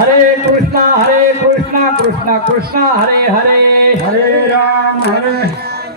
हरे कृष्णा हरे कृष्णा कृष्णा कृष्णा हरे हरे। हरे राम हरे।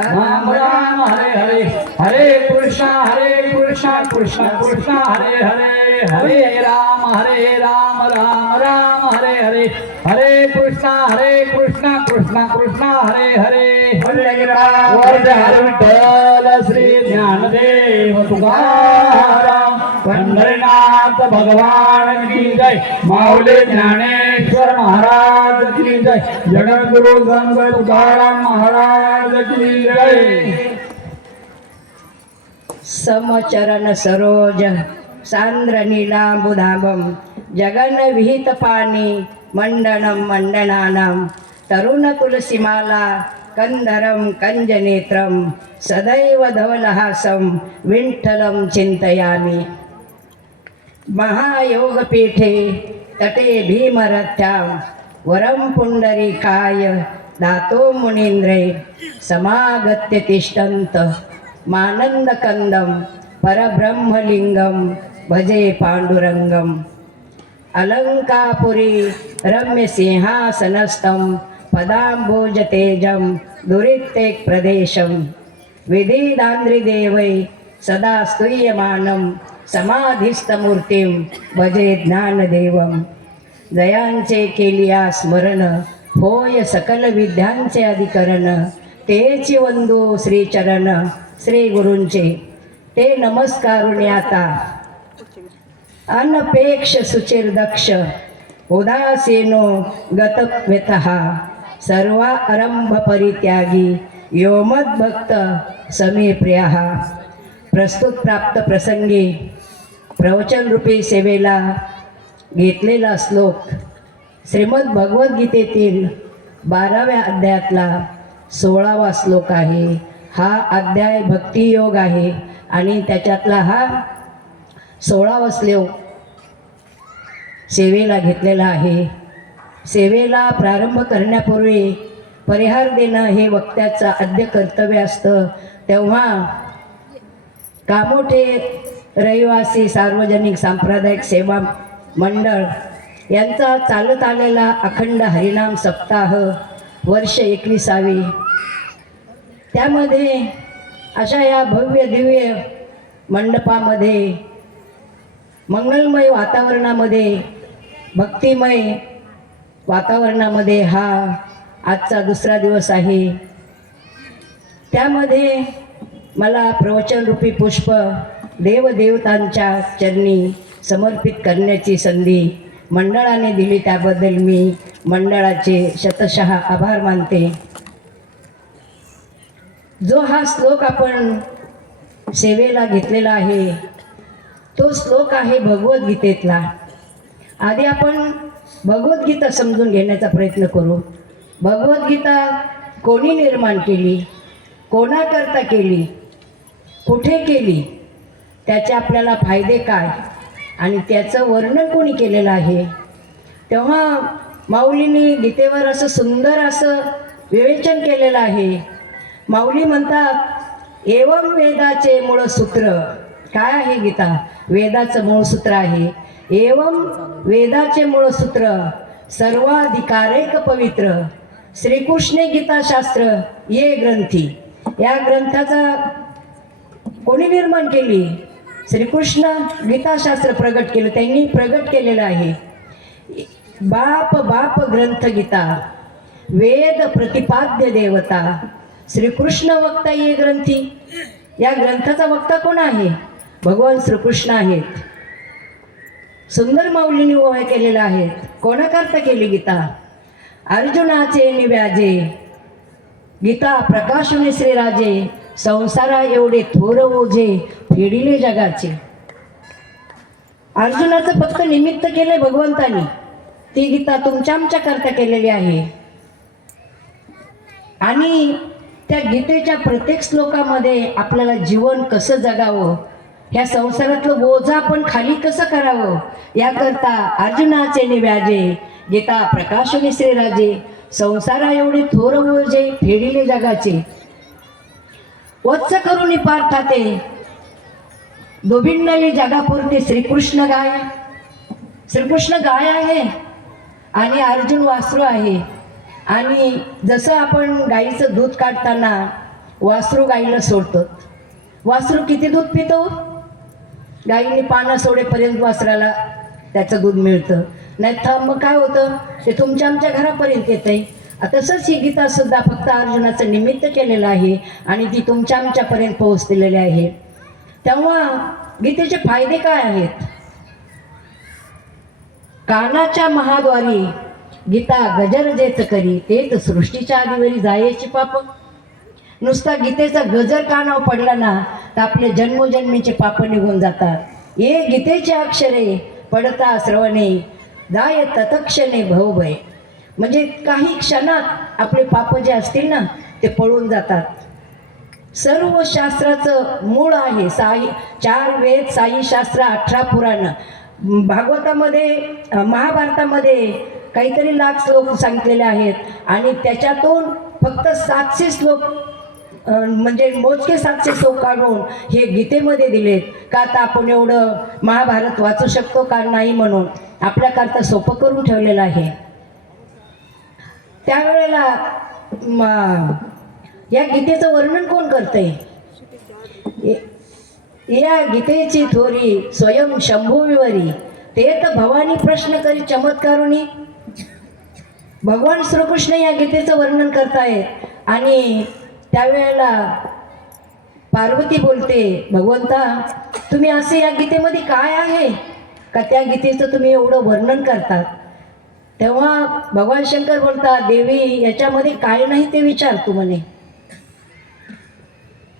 राम राम हरे हरे। हरे कृष्णा हरे कृष्णा कृष्णा कृष्णा हरे हरे। हरे राम हरे राम राम राम हरे हरे। हरे कृष्णा हरे कृष्णा कृष्णा कृष्णा हरे हरे। हरे राम हरे विठ्ठल श्री ज्ञानदेव तुकाराम। भगवान की जय. माऊली ज्ञानेश्वर महाराज की जय. जगद्गुरु संत तुकाराम महाराज की जय. समचरण सरोज सांद्र नीलांबुधाभम जगन विहित पाणी मंडनं मंडनानां तरुण तुलसीमाला कंधरं कंजनेत्रं सदैव धवलहासं विठ्ठलं चिन्तयामि. महायोगपीठे तटे भीमरथ्यां वरं पुण्डरीकाय दातो मुनीन्द्रे समागत्य तिष्ठन्त मानन्दकन्दं परब्रह्मलिङ्गं भजे पाण्डुरङ्गम्। अलङ्कापुरी रम्यसिंहासनस्थं पदाम्बोजतेजं दुरित्येक्प्रदेशं विधिदान्द्रिदेवै सदा स्तूयमानं समाधिस्थमूर्तिं भजे ज्ञानदेवं. दयांचे केलिया स्मरण होय सकल विद्यांचे अधिकरण. तेच वंदू श्रीचरण श्री गुरूंचे. ते नमस्कारुण्याता आता. अनपेक्ष सुचिर दक्ष उदासीनो गतव्यथ. सर्वा आरंभ परित्यागी योमद्भक्त समी प्रिया प्रस्तुत प्राप्त प्रसंगी प्रवचनरूपी सेवेला घेतलेला श्लोक श्रीमद भगवद्गीतेतील बाराव्या अध्यायातला सोळावा श्लोक आहे. हा अध्याय भक्तियोग आहे आणि त्याच्यातला हा सोळावा श्लोक सेवेला घेतलेला आहे. सेवेला प्रारंभ करण्यापूर्वी परिहार देणं हे वक्त्याचं आद्य कर्तव्य असतं. तेव्हा कामोठे रहिवासी सार्वजनिक सांप्रदायिक सेवा मंडळ यांचा चालत आलेला अखंड हरिनाम सप्ताह वर्ष एकविसावी. त्यामध्ये अशा या भव्य दिव्य मंडपामध्ये मंगलमय वातावरणामध्ये भक्तिमय वातावरणामध्ये हा आजचा दुसरा दिवस आहे. त्यामध्ये मला प्रवचनरूपी पुष्प देवदेवतांच्या चरणी समर्पित करण्याची संधी मंडळाने दिली त्याबद्दल मी मंडळाचे शतशः आभार मानते. जो हा श्लोक आपण सेवेला घेतलेला आहे तो श्लोक आहे भगवद्गीतेतला. आधी आपण भगवद्गीता समजून घेण्याचा प्रयत्न करू. भगवद्गीता कोणी निर्माण केली? कोणाकरता केली? कुठे केली? त्याचे आपल्याला फायदे काय? आणि त्याचं वर्णन कोणी केलेलं आहे? तेव्हा माऊलींनी गीतेवर असं सुंदर असं विवेचन केलेलं आहे. माऊली म्हणतात एवम वेदाचे मूळ सूत्र. काय आहे गीता? वेदाचं मूळ सूत्र आहे. एवम वेदाचे मूळ सूत्र. सर्वाधिकारेक पवित्र. श्रीकृष्णे गीताशास्त्र ये ग्रंथी. या ग्रंथाचा कोणी निर्माण केली? श्रीकृष्ण गीताशास्त्र प्रगट केलं. त्यांनी प्रगट केलेलं आहे. बाप बाप ग्रंथ गीता वेद प्रतिपाद्य देवता. श्रीकृष्ण वक्ता ये ग्रंथी. या ग्रंथाचा वक्ता कोण आहे? भगवान श्रीकृष्ण आहेत. सुंदर माऊलींनी ओवाय केलेला आहे कोणाकरता केली गीता? अर्जुनाचे निव्याजे. गीता प्रकाशने श्रीराजे. संसारा एवढे थोर ओझे फेडिले जगाचे. अर्जुनाचं फक्त निमित्त केलंय भगवंतानी. ती गीता तुमच्या आमच्या करता केलेली आहे. आणि त्या गीतेच्या प्रत्येक श्लोकामध्ये आपल्याला जीवन कसं जगावं ह्या संसारातलं बोजा आपण खाली कसं करावं याकरता अर्जुनाचे निव्याजे गीता प्रकाशने श्रीराजे संसारा एवढे थोर ओझे फेडिले जगाचे वत्स करून पारताते गोविंदली जगापुरते श्रीकृष्ण गाय. श्रीकृष्ण गाय आहे आणि अर्जुन वासरू आहे. आणि जसं आपण गाईचं दूध काढताना वासरू गाईला सोडतो. वासरू किती दूध पितो? गाईने पानं सोडेपर्यंत वासराला त्याचं दूध मिळतं. नाही तर मग काय होतं? ते तुमच्या आमच्या घरापर्यंत येतं आहे तसंच ही गीता सुद्धा फक्त अर्जुनाचं निमित्त केलेलं आहे आणि ती तुमच्या आमच्यापर्यंत पोहोचलेली आहे. तेव्हा गीतेचे फायदे काय आहेत? कानाच्या महाद्वारी गीता गजर जेत करी तेच सृष्टीच्या आधीवरी जायची पाप. नुसता गीतेचा गजर कानावर पडला ना तर आपले जन्मोजन्मीचे पाप निघून जातात. ये गीतेचे अक्षरे पडता श्रवणे जाय ततक्षणे भय म्हणजे काही क्षणात आपले पाप जे असतील ना ते पळून जातात. सर्व शास्त्राचं मूळ आहे साई चार वेद साई शास्त्र अठरा पुराण. भागवतामध्ये महाभारतामध्ये काहीतरी लाख श्लोक सांगितलेले आहेत आणि त्याच्यातून फक्त सातशे श्लोक म्हणजे मोजके सातशे श्लोक काढून हे गीतेमध्ये दिलेत. का आता आपण एवढं महाभारत वाचू शकतो का नाही म्हणून. आपल्याकरता सोपं करून ठेवलेलं आहे. त्यावेळेला या गीतेचं वर्णन कोण करते या गीतेची थोरी स्वयं शंभूविवरी ते तर भवानी प्रश्न करी चमत्कारुनी. भगवान श्रीकृष्ण या गीतेचं वर्णन करतायत. आणि त्यावेळेला पार्वती बोलते भगवंता तुम्ही असे या गीतेमध्ये काय आहे? का त्या गीतेचं तुम्ही एवढं वर्णन करतात? तेव्हा भगवान शंकर बोलतात देवी याच्यामध्ये काय नाही ते विचार तू म्हणे.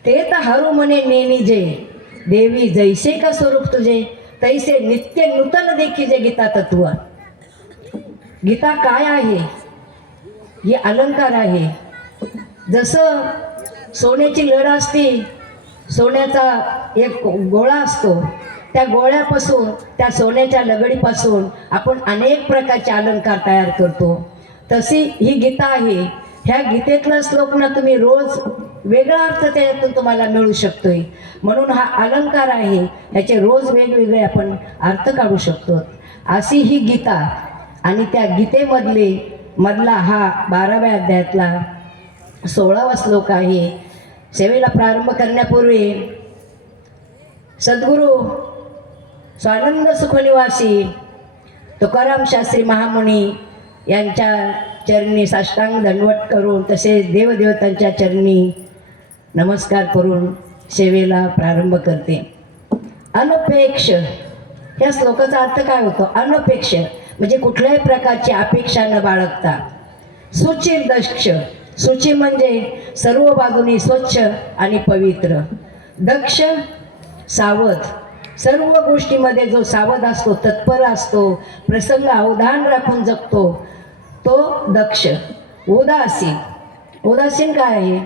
ते तर हरू म्हणे नेनिजे देवी जैसे का स्वरूप तुझे तैसे नित्य नूतन देखीजे गीता तत्व. गीता काय आहे? हे अलंकार आहे. जसं सोन्याची लढ असते सोन्याचा एक गोळा असतो त्या गोळ्यापासून त्या सोन्याच्या लगडीपासून आपण अनेक प्रकारचे अलंकार तयार करतो. तशी ही गीता आहे. ह्या गीतेतला श्लोक ना तुम्ही रोज वेगळा अर्थ त्याच्यातून तुम्हाला मिळू शकतोय. म्हणून हा अलंकार आहे ह्याचे रोज वेगवेगळे आपण अर्थ काढू शकतो. अशी ही गीता आणि त्या गीतेमधले मधला हा बाराव्या अध्यायातला सोळावा श्लोक आहे. सेवेला प्रारंभ करण्यापूर्वी सद्गुरू स्वानंद सुखनिवासी तुकाराम शास्त्री महामुनी यांच्या चरणी साष्टांग दंडवट करून तसेच देवदेवतांच्या चरणी नमस्कार करून सेवेला प्रारंभ करते. अनपेक्ष या श्लोकाचा अर्थ काय होतो? अनपेक्ष म्हणजे कुठल्याही प्रकारची अपेक्षा न बाळगता. सुचिर दक्ष सुची म्हणजे सर्व बाजूनी स्वच्छ आणि पवित्र. दक्ष सावध सर्व गोष्टीमध्ये जो सावध असतो तत्पर असतो प्रसंग अवधान राखून जगतो तो दक्ष उदासीन उदासीन काय आहे?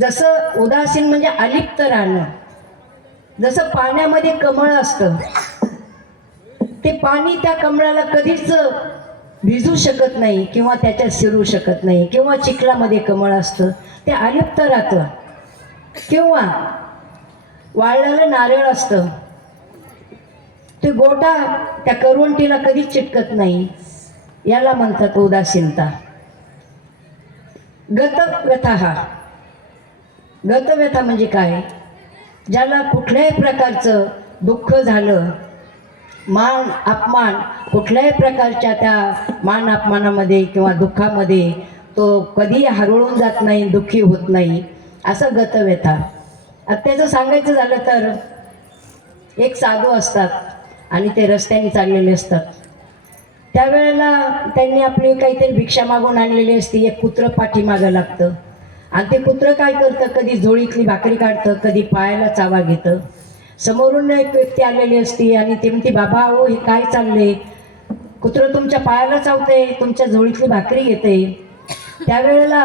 जसं उदासीन म्हणजे अलिप्त राहणं. जसं पाण्यामध्ये कमळ असतं ते पाणी त्या कमळाला कधीच भिजू शकत नाही किंवा त्याच्यात शिरू शकत नाही किंवा चिखलामध्ये कमळ असतं ते अलिप्त राहतं. किंवा वाळलेलं नारळ असतं. ते गोटा त्या करवंटीला कधीच चिटकत नाही. याला म्हणतात उदासीनता. गतव्यथा. हा गतव्यथा म्हणजे काय? ज्याला कुठल्याही प्रकारचं दुःख झालं मान अपमान कुठल्याही प्रकारच्या त्या मान अपमानामध्ये किंवा दुःखामध्ये तो कधी हरळून जात नाही दुःखी होत नाही. असं गतव्यथा. त्याचं सांगायचं झालं तर एक साधू असतात आणि ते रस्त्याने चाललेले असतात. त्यावेळेला त्यांनी आपली काहीतरी भिक्षा मागून आणलेली असती एक कुत्रं पाठीमागं लागतं. आणि ते कुत्रं काय करतं? कधी झोळीतली भाकरी काढतं कधी पायाला चावा घेतं. समोरून एक व्यक्ती आलेली असती आणि ते म्हणते बाबा हो हे काय चालले कुत्रं तुमच्या पायाला चावते तुमच्या झोळीतली भाकरी घेते त्यावेळेला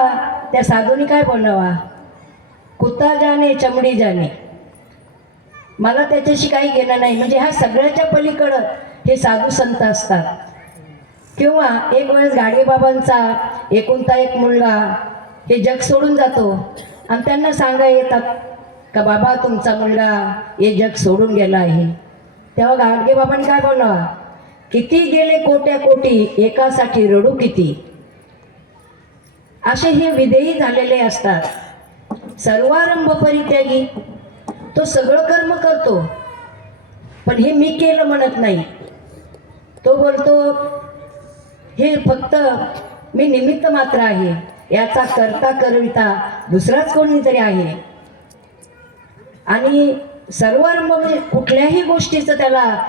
त्या साधूनी काय बोलावा? कुत्ता जाणे चमडी जाणे मला त्याच्याशी काही घेणं नाही. म्हणजे ह्या सगळ्याच्या पलीकडं हे साधू संत असतात. किंवा एक वेळेस गाडगेबाबांचा एकुलता एक मुलगा हे जग सोडून जातो. आणि त्यांना सांगा येतात का बाबा तुमचा मुलगा हे जग सोडून गेला आहे. तेव्हा गाडगेबाबांनी काय बोलावा? किती गेले कोट्या कोटी एकासाठी रडू किती? असे हे विधेयी झालेले असतात. सर्वारंभ परित्यागी तो सगळं कर्म करतो. पण हे मी केलं म्हणत नाही. तो बोलतो हे फक्त मी निमित्त मात्र आहे. याचा करता करविता दुसराच कोणीतरी आहे. आणि सर्वारंभ म्हणजे कुठल्याही गोष्टीचं त्याला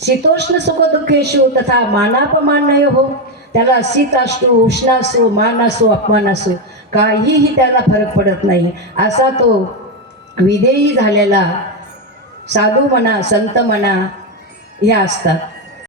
शीतोष्ण सुख दुःखेशु तथा मानापमान नाही हो. त्याला शीत असो उष्ण असो मान असो अपमान असो काहीही त्याला फरक पडत नाही. असा तो विधेयी झालेला साधू म्हणा संत म्हणा या असतात.